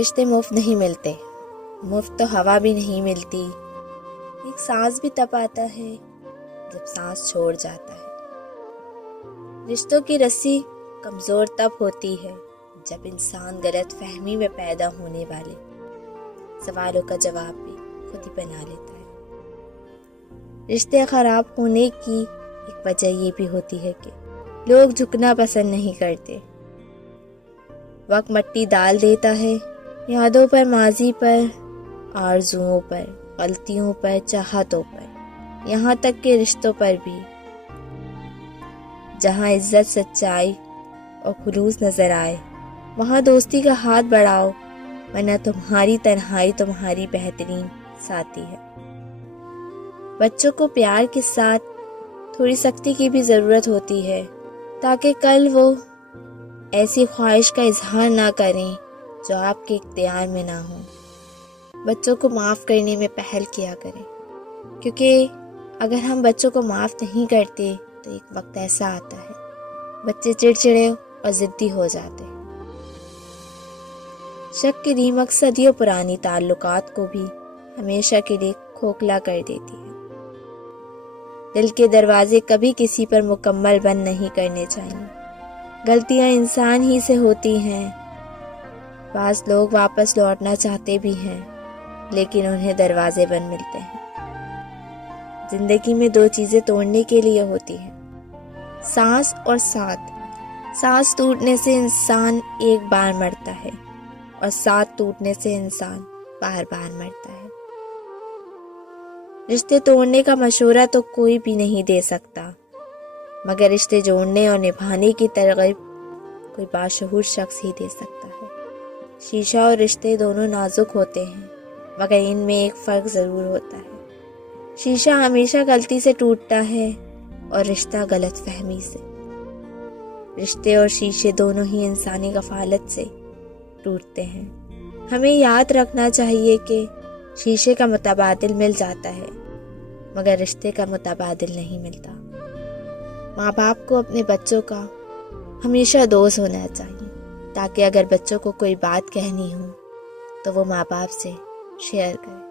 رشتے مفت نہیں ملتے، مفت تو ہوا بھی نہیں ملتی۔ ایک سانس بھی تب آتا ہے جب سانس چھوڑ جاتا ہے۔ رشتوں کی رسی کمزور تب ہوتی ہے جب انسان غلط فہمی میں پیدا ہونے والے سوالوں کا جواب بھی خود ہی بنا لیتا ہے۔ رشتے خراب ہونے کی ایک وجہ یہ بھی ہوتی ہے کہ لوگ جھکنا پسند نہیں کرتے۔ وقت مٹی ڈال دیتا ہے یادوں پر، ماضی پر، آرزوؤں پر، غلطیوں پر، چاہتوں پر، یہاں تک کہ رشتوں پر بھی۔ جہاں عزت، سچائی اور خلوص نظر آئے وہاں دوستی کا ہاتھ بڑھاؤ، ورنہ تمہاری تنہائی تمہاری بہترین ساتھی ہے۔ بچوں کو پیار کے ساتھ تھوڑی سختی کی بھی ضرورت ہوتی ہے تاکہ کل وہ ایسی خواہش کا اظہار نہ کریں جو آپ کے اختیار میں نہ ہو۔ بچوں کو معاف کرنے میں پہل کیا کریں، کیونکہ اگر ہم بچوں کو معاف نہیں کرتے تو ایک وقت ایسا آتا ہے بچے چڑچڑے اور ضدی ہو جاتے ہیں۔ شک کی دیمک صدیوں پرانی تعلقات کو بھی ہمیشہ کے لیے کھوکھلا کر دیتی ہے۔ دل کے دروازے کبھی کسی پر مکمل بند نہیں کرنے چاہیے۔ غلطیاں انسان ہی سے ہوتی ہیں۔ بعض لوگ واپس لوٹنا چاہتے بھی ہیں لیکن انہیں دروازے بند ملتے ہیں۔ زندگی میں دو چیزیں توڑنے کے لیے ہوتی ہیں، سانس اور ساتھ۔ سانس ٹوٹنے سے انسان ایک بار مرتا ہے اور ساتھ ٹوٹنے سے انسان بار بار مرتا ہے۔ رشتے توڑنے کا مشورہ تو کوئی بھی نہیں دے سکتا، مگر رشتے جوڑنے اور نبھانے کی ترغیب کوئی باشعور شخص ہی دے سکتا ہے۔ شیشہ اور رشتے دونوں نازک ہوتے ہیں، مگر ان میں ایک فرق ضرور ہوتا ہے۔ شیشہ ہمیشہ غلطی سے ٹوٹتا ہے اور رشتہ غلط فہمی سے۔ رشتے اور شیشے دونوں ہی انسانی غفلت سے ٹوٹتے ہیں۔ ہمیں یاد رکھنا چاہیے کہ شیشے کا متبادل مل جاتا ہے مگر رشتے کا متبادل نہیں ملتا۔ ماں باپ کو اپنے بچوں کا ہمیشہ دوست ہونا چاہیے تاکہ اگر بچوں کو کوئی بات کہنی ہو تو وہ ماں باپ سے شیئر کریں۔